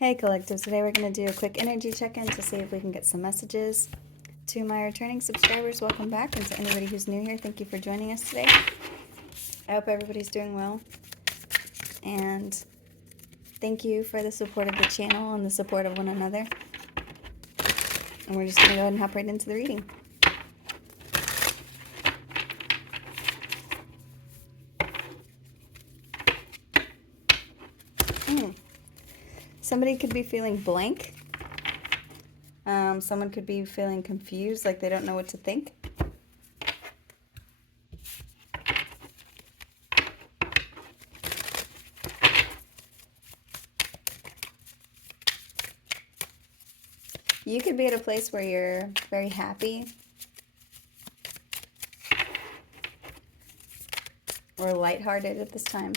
Hey collectives, today we're going to do a quick energy check-in to see if we can get some messages. To my returning subscribers, welcome back, and to anybody who's new here, thank you for joining us today. I hope everybody's doing well, and thank you for the support of the channel and the support of one another. And we're just going to go ahead and hop right into the reading. Somebody could be feeling blank. Someone could be feeling confused, like they don't know what to think. You could be at a place where you're very happy or lighthearted at this time.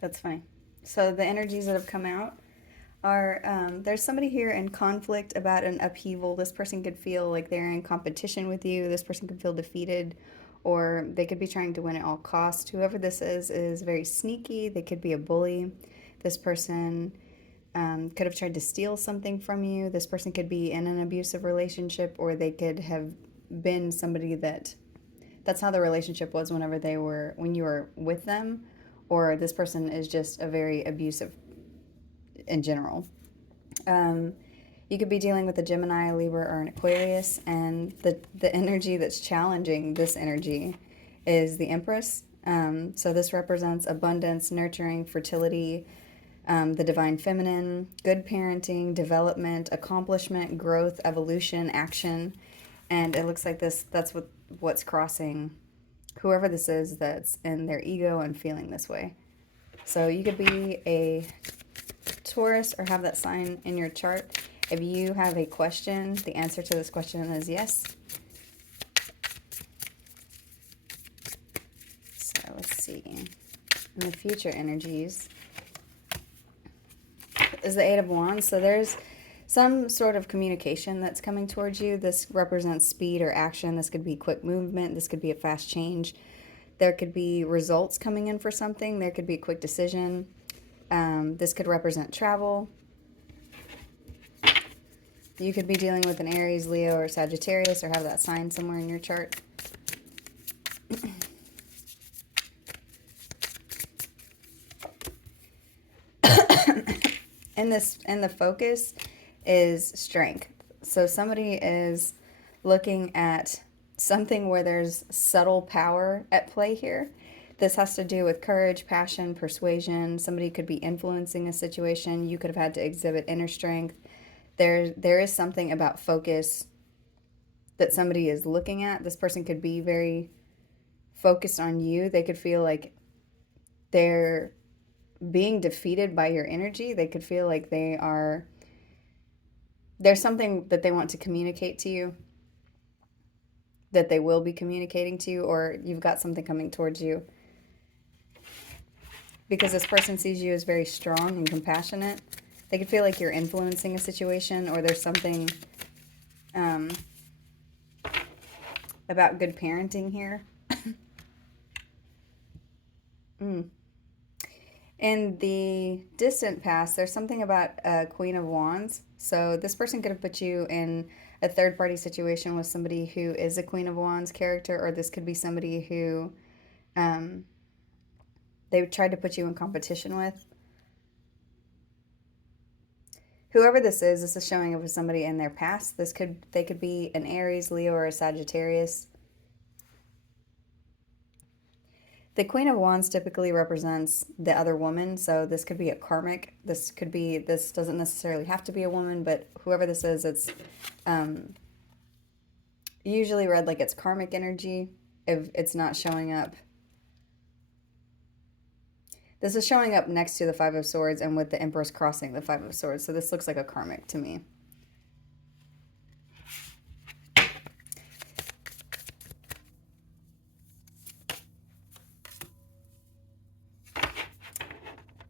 That's funny. So the energies that have come out are, there's somebody here in conflict about an upheaval. This person could feel like they're in competition with you. This person could feel defeated, or they could be trying to win at all costs. Whoever this is very sneaky. They could be a bully. This person could have tried to steal something from you. This person could be in an abusive relationship, or they could have been somebody that's how the relationship was when you were with them, or this person is just a very abusive in general. You could be dealing with a Gemini, Libra, or an Aquarius, and the energy that's challenging this energy is the Empress. So this represents abundance, nurturing, fertility, the divine feminine, good parenting, development, accomplishment, growth, evolution, action. And it looks like that's what's crossing whoever this is that's in their ego and feeling this way. So you could be a Taurus or have that sign in your chart. If you have a question, the answer to this question is yes. So let's see. In the future energies is the Eight of Wands. So there's some sort of communication that's coming towards you. This represents speed or action. This could be quick movement. This could be a fast change. There could be results coming in for something. There could be a quick decision. This could represent travel. You could be dealing with an Aries, Leo, or Sagittarius, or have that sign somewhere in your chart. And the focus is strength. So somebody is looking at something where there's subtle power at play here. This has to do with courage, passion, persuasion. Somebody could be influencing a situation. You could have had to exhibit inner strength. There is something about focus that somebody is looking at. This person could be very focused on you. They could feel like they're being defeated by your energy. They could feel like there's something that they want to communicate to you, that they will be communicating to you, or you've got something coming towards you. Because this person sees you as very strong and compassionate. They could feel like you're influencing a situation, or there's something about good parenting here. In the distant past, there's something about a Queen of Wands. So this person could have put you in a third-party situation with somebody who is a Queen of Wands character, or this could be somebody who they tried to put you in competition with. Whoever this is showing up as somebody in their past. They could be an Aries, Leo, or a Sagittarius. The Queen of Wands typically represents the other woman, so this could be a karmic. This doesn't necessarily have to be a woman, but whoever this is, it's usually read like it's karmic energy if it's not showing up. This is showing up next to the Five of Swords and with the Empress crossing the Five of Swords, so this looks like a karmic to me.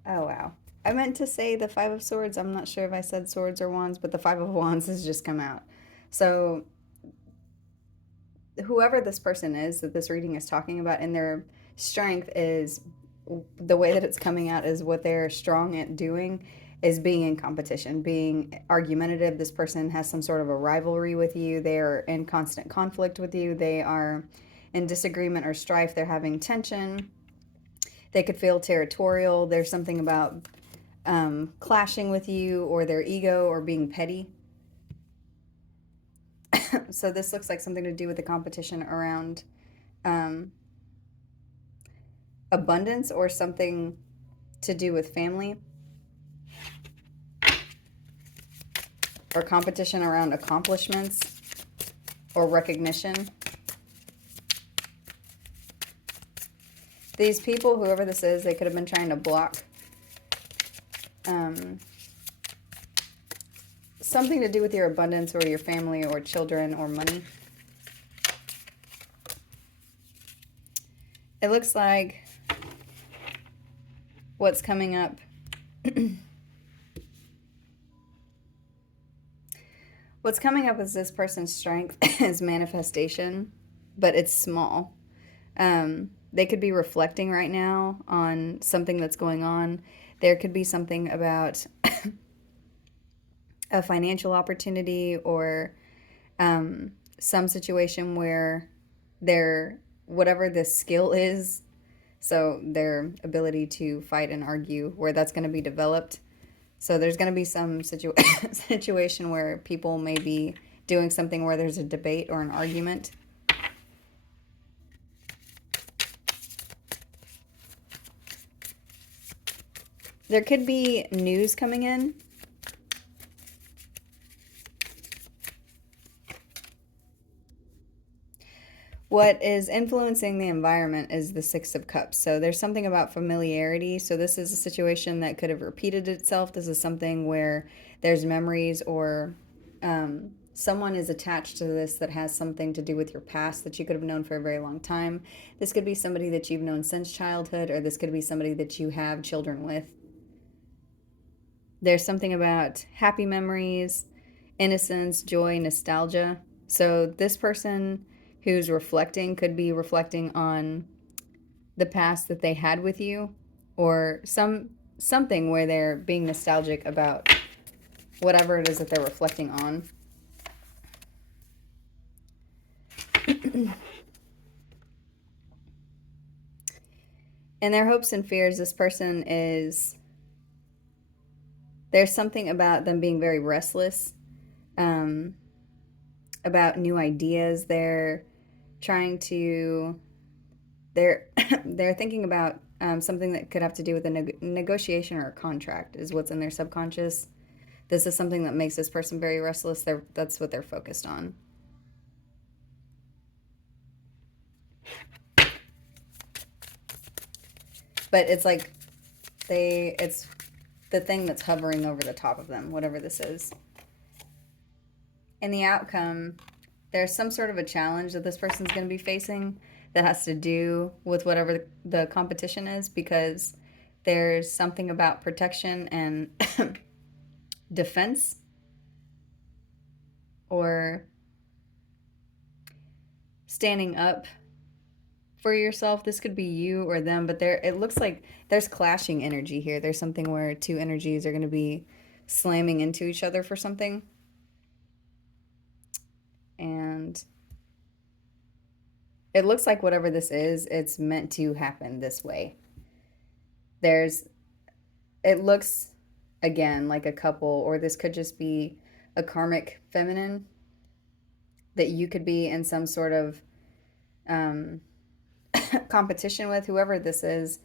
Oh, wow. I meant to say the Five of Swords. I'm not sure if I said swords or wands, but the Five of Wands has just come out. So whoever this person is that this reading is talking about, and their strength is, the way that it's coming out is what they're strong at doing is being in competition, being argumentative. This person has some sort of a rivalry with you. They are in constant conflict with you. They are in disagreement or strife. They're having tension. They could feel territorial. There's something about clashing with you, or their ego, or being petty. So this looks like something to do with the competition around um, abundance, or something to do with family, or competition around accomplishments or recognition. These people, whoever this is, they could have been trying to block something to do with your abundance, or your family, or children, or money. It looks like what's coming up what's coming up is this person's strength is manifestation, but it's small. They could be reflecting right now on something that's going on. There could be something about a financial opportunity, or some situation where their, whatever the skill is, so their ability to fight and argue, where that's going to be developed. So there's going to be some situation where people may be doing something where there's a debate or an argument. There could be news coming in. What is influencing the environment is the Six of Cups. So there's something about familiarity. So this is a situation that could have repeated itself. This is something where there's memories, or someone is attached to this that has something to do with your past that you could have known for a very long time. This could be somebody that you've known since childhood, or this could be somebody that you have children with. There's something about happy memories, innocence, joy, nostalgia. So this person who's reflecting could be reflecting on the past that they had with you, or something where they're being nostalgic about whatever it is that they're reflecting on. In their hopes and fears, this person is, there's something about them being very restless, about new ideas. They're trying to, they're thinking about something that could have to do with a negotiation or a contract is what's in their subconscious. This is something that makes this person very restless. That's what they're focused on. But it's like it's the thing that's hovering over the top of them, whatever this is. In the outcome, there's some sort of a challenge that this person's going to be facing that has to do with whatever the competition is, because there's something about protection and defense, or standing up for yourself. This could be you or them, but it looks like there's clashing energy here. There's something where two energies are going to be slamming into each other for something. And it looks like whatever this is, it's meant to happen this way. It looks, again, like a couple, or this could just be a karmic feminine that you could be in some sort of competition with. Whoever this is,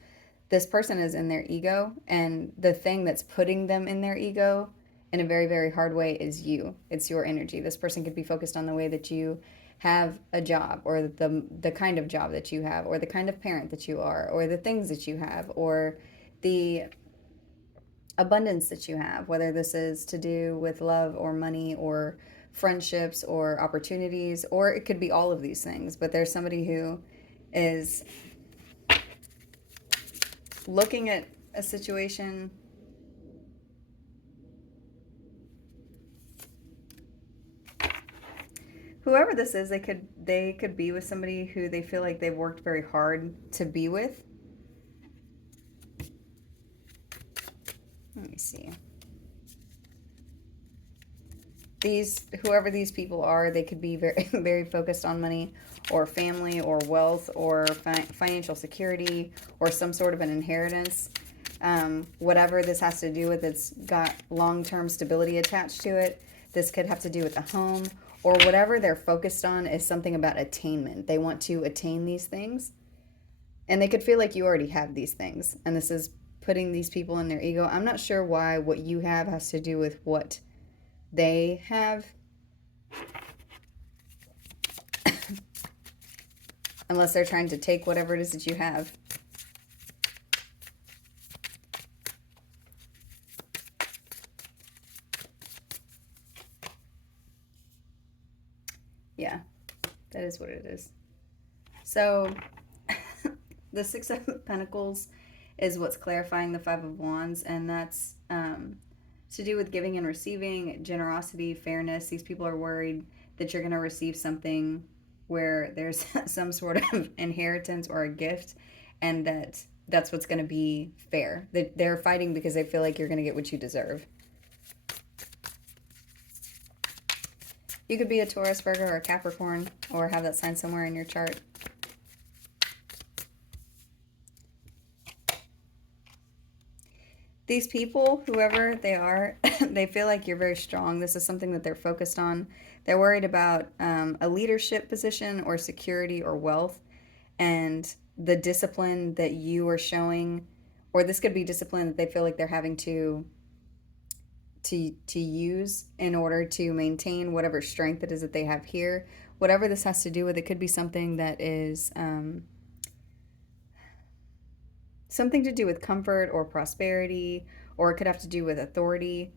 this person is in their ego, and the thing that's putting them in their ego in a very, very hard way is you. It's your energy. This person could be focused on the way that you have a job, or the kind of job that you have, or the kind of parent that you are, or the things that you have, or the abundance that you have, whether this is to do with love or money or friendships or opportunities, or it could be all of these things. But there's somebody who is looking at a situation whoever this is, they could be with somebody who they feel like they've worked very hard to be with. Let me see. Whoever these people are, they could be very very focused on money or family or wealth or financial security or some sort of an inheritance. Whatever this has to do with, it's got long-term stability attached to it. This could have to do with the home, or whatever they're focused on is something about attainment. They want to attain these things, and they could feel like you already have these things, and this is putting these people in their ego. I'm not sure why what you have has to do with what they have, unless they're trying to take whatever it is that you have. Yeah, that is what it is. So the Six of Pentacles is what's clarifying the Five of Wands, and that's to do with giving and receiving, generosity, fairness. These people are worried that you're going to receive something where there's some sort of inheritance or a gift, and that's what's going to be fair. They're fighting because they feel like you're going to get what you deserve. You could be a Taurus, Virgo, or a Capricorn, or have that sign somewhere in your chart. These people, whoever they are, they feel like you're very strong. This is something that they're focused on. They're worried about a leadership position or security or wealth, and the discipline that you are showing, or this could be discipline that they feel like they're having to use in order to maintain whatever strength it is that they have here. Whatever this has to do with, it could be something that is something to do with comfort or prosperity, or it could have to do with authority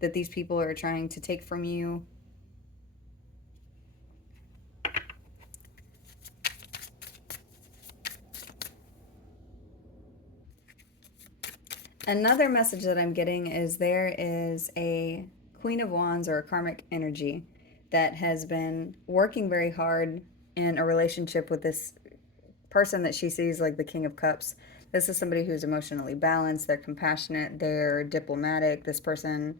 that these people are trying to take from you. Another message that I'm getting is there is a Queen of Wands or a karmic energy that has been working very hard in a relationship with this person that she sees like the King of Cups. This is somebody who's emotionally balanced, they're compassionate, they're diplomatic. This person,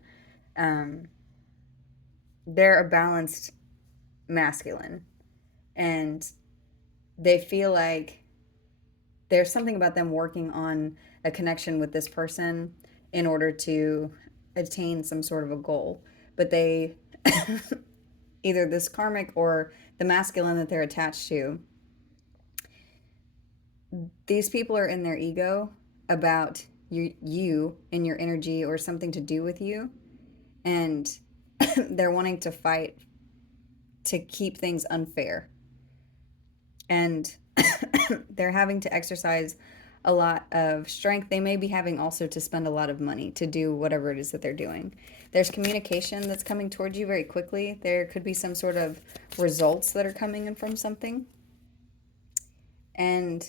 they're a balanced masculine. And they feel like there's something about them working on a connection with this person in order to attain some sort of a goal. But they, either this karmic or the masculine that they're attached to, these people are in their ego about you and your energy or something to do with you. And they're wanting to fight to keep things unfair. And they're having to exercise a lot of strength. They may be having also to spend a lot of money to do whatever it is that they're doing. There's communication that's coming towards you very quickly. There could be some sort of results that are coming in from something. And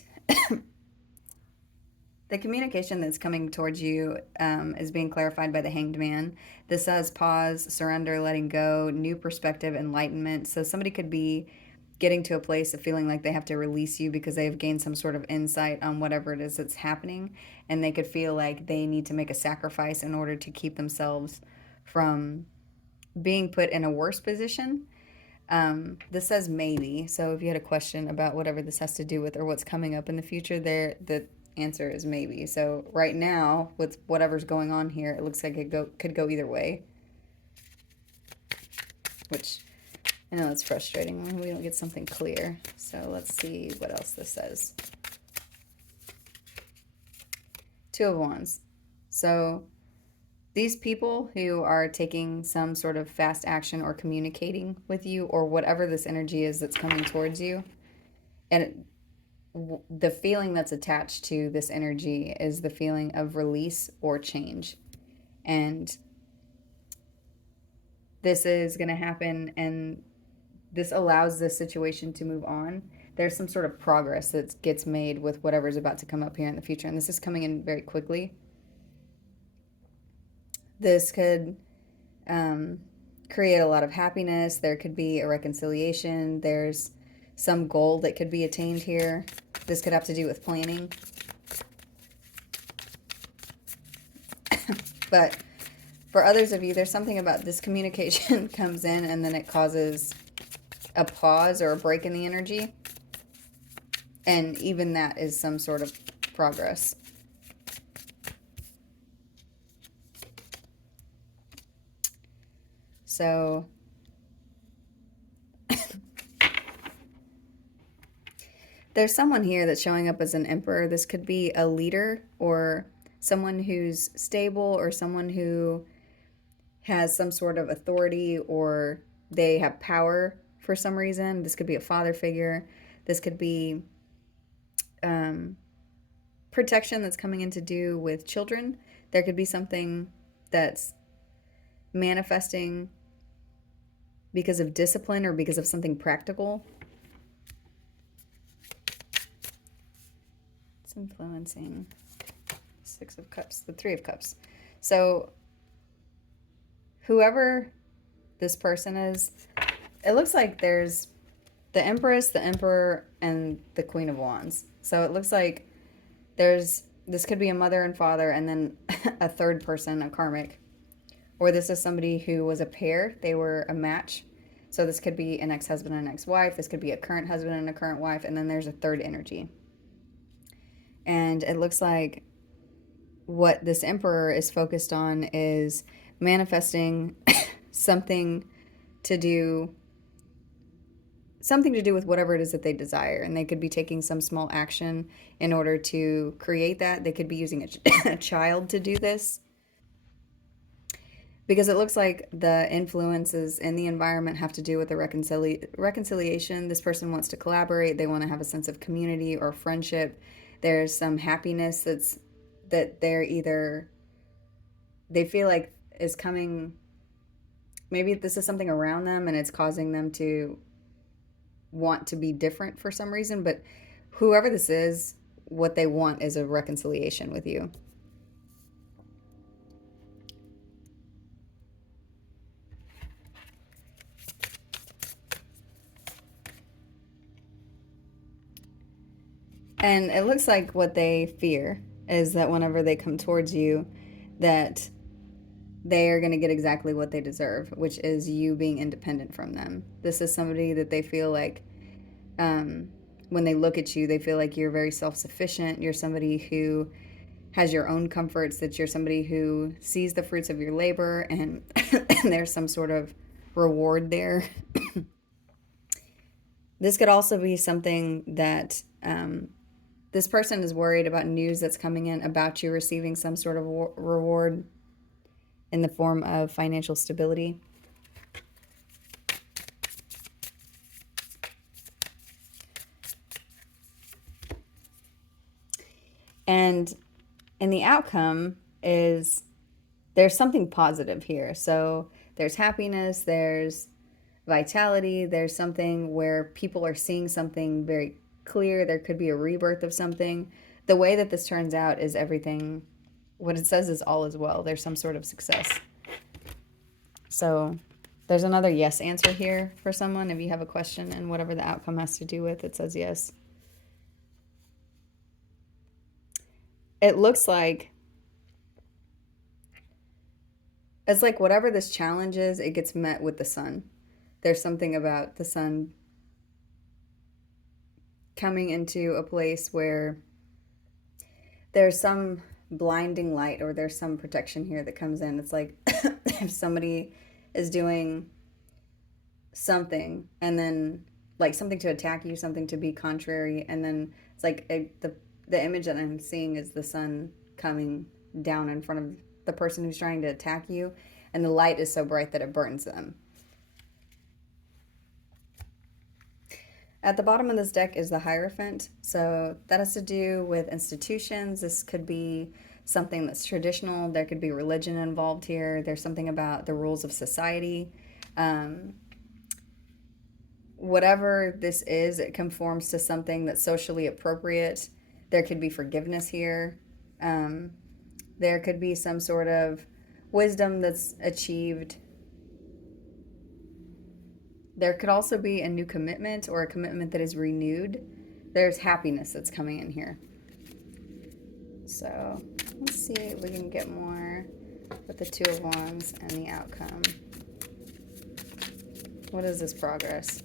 the communication that's coming towards you is being clarified by the Hanged Man. This says pause, surrender, letting go, new perspective, enlightenment. So somebody could be getting to a place of feeling like they have to release you because they've gained some sort of insight on whatever it is that's happening, and they could feel like they need to make a sacrifice in order to keep themselves from being put in a worse position. This says maybe, so if you had a question about whatever this has to do with or what's coming up in the future, there the answer is maybe. So right now, with whatever's going on here, it looks like it could go either way, which I know it's frustrating when we don't get something clear. So let's see what else this says. Two of Wands. So these people who are taking some sort of fast action or communicating with you, or whatever this energy is that's coming towards you, and the feeling that's attached to this energy is the feeling of release or change. And this is going to happen, and this allows this situation to move on. There's some sort of progress that gets made with whatever's about to come up here in the future, and this is coming in very quickly. This could create a lot of happiness. There could be a reconciliation. There's some goal that could be attained here. This could have to do with planning. But for others of you, there's something about this communication comes in and then it causes a pause or a break in the energy. And even that is some sort of progress. So there's someone here that's showing up as an emperor. This could be a leader or someone who's stable or someone who has some sort of authority or they have power for some reason. This could be a father figure. This could be protection that's coming in to do with children. There could be something that's manifesting because of discipline or because of something practical. It's influencing Six of Cups, the Three of Cups. So whoever this person is, it looks like there's the Empress, the Emperor, and the Queen of Wands. So it looks like this could be a mother and father and then a third person, a karmic. Or this is somebody who was a pair. They were a match. So this could be an ex-husband and an ex-wife. This could be a current husband and a current wife. And then there's a third energy. And it looks like what this emperor is focused on is manifesting something to do with whatever it is that they desire. And they could be taking some small action in order to create that. They could be using a child to do this. Because it looks like the influences in the environment have to do with the reconciliation. This person wants to collaborate. They want to have a sense of community or friendship. There's some happiness that they feel like is coming. Maybe this is something around them and it's causing them to want to be different for some reason. But whoever this is, what they want is a reconciliation with you. And it looks like what they fear is that whenever they come towards you, that they are going to get exactly what they deserve, which is you being independent from them. This is somebody that they feel like when they look at you, they feel like you're very self-sufficient. You're somebody who has your own comforts, that you're somebody who sees the fruits of your labor and, and there's some sort of reward there. This could also be something that this person is worried about news that's coming in about you receiving some sort of reward in the form of financial stability. And the outcome is there's something positive here. So there's happiness, there's vitality, there's something where people are seeing something very clear. There could be a rebirth of something. The way that this turns out is everything, what it says is all is well. There's some sort of success. So there's another yes answer here for someone. If you have a question and whatever the outcome has to do with, it says yes. It looks like it's like whatever this challenge is, it gets met with the sun. There's something about the sun coming into a place where there's some blinding light or there's some protection here that comes in. It's like if somebody is doing something and then like something to attack you, something to be contrary, and then it's like the image that I'm seeing is the sun coming down in front of the person who's trying to attack you, and the light is so bright that it burns them. At the bottom of this deck is the Hierophant. So that has to do with institutions. This could be something that's traditional. There could be religion involved here. There's something about the rules of society. Whatever this is, it conforms to something that's socially appropriate. There could be forgiveness here. There could be some sort of wisdom that's achieved There could also be a new commitment or a commitment that is renewed. There's happiness that's coming in here. So let's see if we can get more with the Two of Wands and the outcome. What is this progress?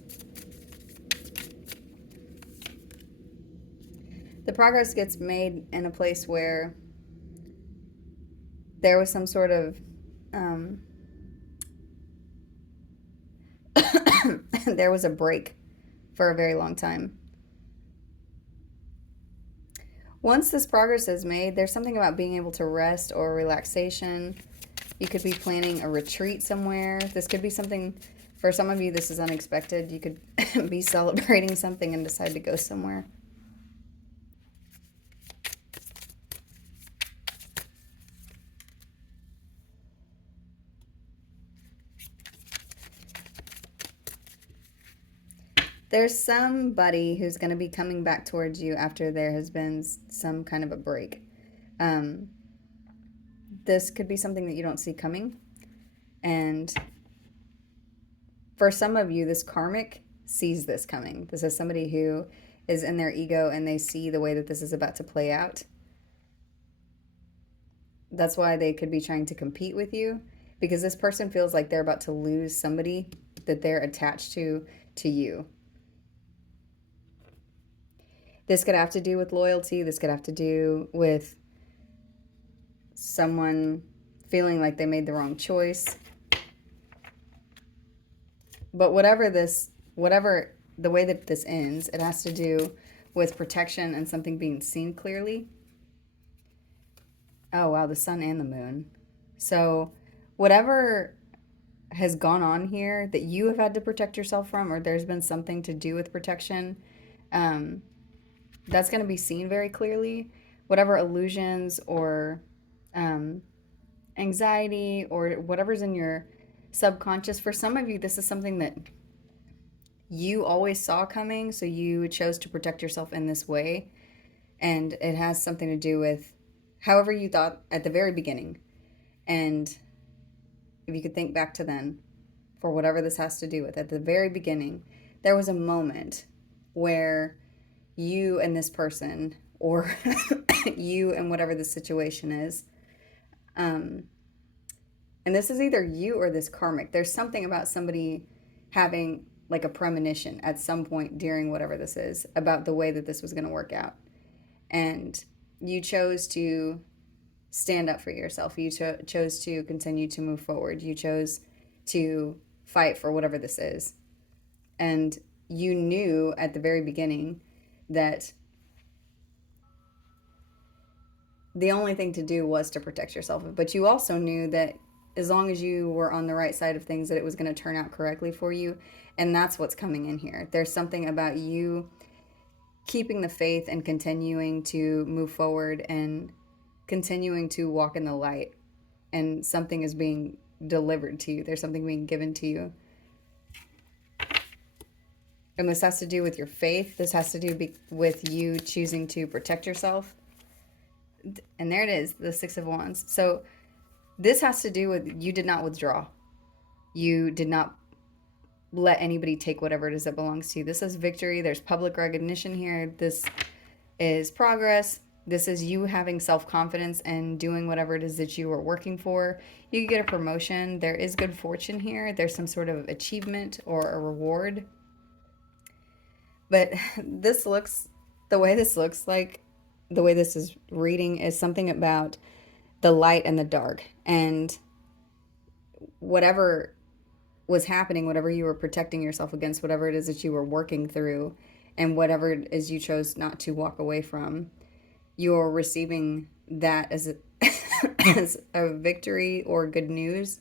The progress gets made in a place where there was some sort of there was a break for a very long time. Once this progress is made, there's something about being able to rest or relaxation. You could be planning a retreat somewhere. This could be something, for some of you, this is unexpected. You could be celebrating something and decide to go somewhere. There's somebody who's going to be coming back towards you after there has been some kind of a break. This could be something that you don't see coming. And for some of you, this karmic sees this coming. This is somebody who is in their ego and they see the way that this is about to play out. That's why they could be trying to compete with you, because this person feels like they're about to lose somebody that they're attached to you. This could have to do with loyalty. This could have to do with someone feeling like they made the wrong choice. But whatever the way that this ends, it has to do with protection and something being seen clearly. Oh, wow, the sun and the moon. So whatever has gone on here that you have had to protect yourself from, or there's been something to do with protection, that's going to be seen very clearly. Whatever illusions or anxiety or whatever's in your subconscious, for some of you, this is something that you always saw coming, so you chose to protect yourself in this way. And it has something to do with however you thought at the very beginning. And if you could think back to then, for whatever this has to do with, at the very beginning, there was a moment where you and this person, or you and whatever the situation is, and this is either you or this karmic. There's something about somebody having like a premonition at some point during whatever this is about the way that this was going to work out. And you chose to stand up for yourself. You chose to continue to move forward. You chose to fight for whatever this is. And you knew at the very beginning that the only thing to do was to protect yourself. But you also knew that as long as you were on the right side of things, that it was going to turn out correctly for you. And that's what's coming in here. There's something about you keeping the faith and continuing to move forward and continuing to walk in the light. And something is being delivered to you. There's something being given to you. And this has to do with your faith. This has to do with you choosing to protect yourself. And there it is, the Six of Wands. So this has to do with you did not withdraw. You did not let anybody take whatever it is that belongs to you. This is victory. There's public recognition here. This is progress. This is you having self-confidence and doing whatever it is that you were working for. You could get a promotion. There is good fortune here. There's some sort of achievement or a reward. But the way this looks like, the way this is reading is something about the light and the dark. And whatever was happening, whatever you were protecting yourself against, whatever it is that you were working through, and whatever it is you chose not to walk away from, you're receiving that as as a victory or good news.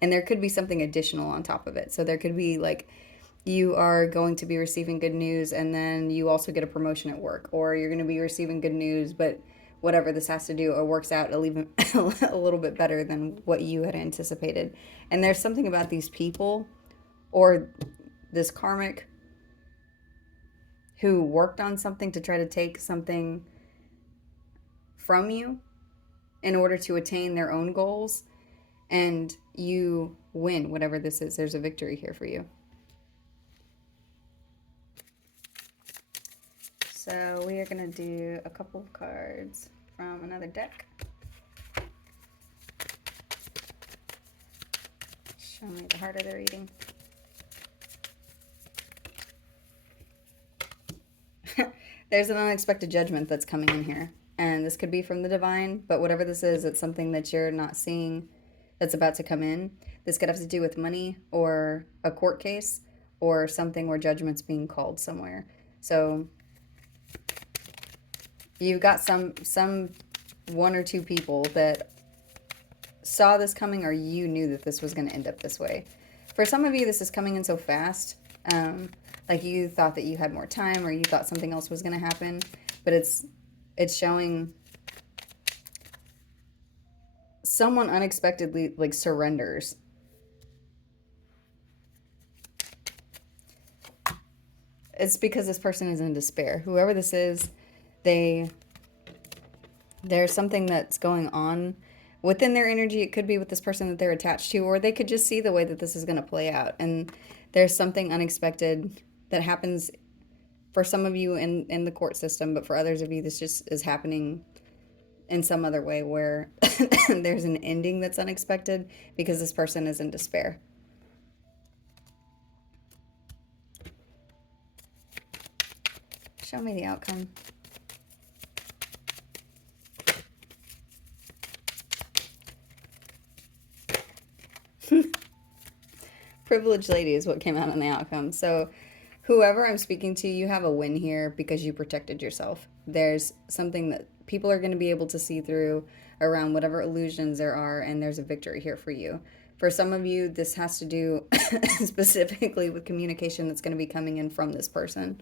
And there could be something additional on top of it. So there could be like, you are going to be receiving good news and then you also get a promotion at work, or you're going to be receiving good news, but whatever this has to do, it works out a little bit better than what you had anticipated. And there's something about these people or this karmic who worked on something to try to take something from you in order to attain their own goals, and you win whatever this is. There's a victory here for you. So we are going to do a couple of cards from another deck. Show me the heart of the reading. There's an unexpected judgment that's coming in here. And this could be from the divine, but whatever this is, it's something that you're not seeing that's about to come in. This could have to do with money or a court case or something where judgment's being called somewhere. So you've got some one or two people that saw this coming, or you knew that this was going to end up this way. For some of you, this is coming in so fast. Like you thought that you had more time, or you thought something else was going to happen, but it's showing someone unexpectedly like surrenders. It's because this person is in despair. Whoever this is, there's something that's going on within their energy. It could be with this person that they're attached to, or they could just see the way that this is going to play out. And there's something unexpected that happens for some of you in the court system, but for others of you, this just is happening in some other way where there's an ending that's unexpected because this person is in despair. Show me the outcome. Privileged lady is what came out on the outcome. So whoever I'm speaking to, you have a win here because you protected yourself. There's something that people are going to be able to see through around whatever illusions there are, and there's a victory here for you. For some of you, this has to do specifically with communication that's going to be coming in from this person.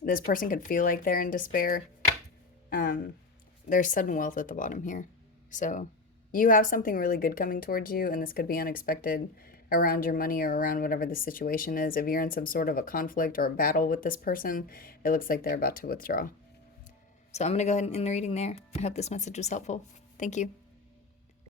This person could feel like they're in despair. There's sudden wealth at the bottom here. So you have something really good coming towards you, and this could be unexpected around your money or around whatever the situation is. If you're in some sort of a conflict or a battle with this person, it looks like they're about to withdraw. So I'm going to go ahead and end the reading there. I hope this message was helpful. Thank you.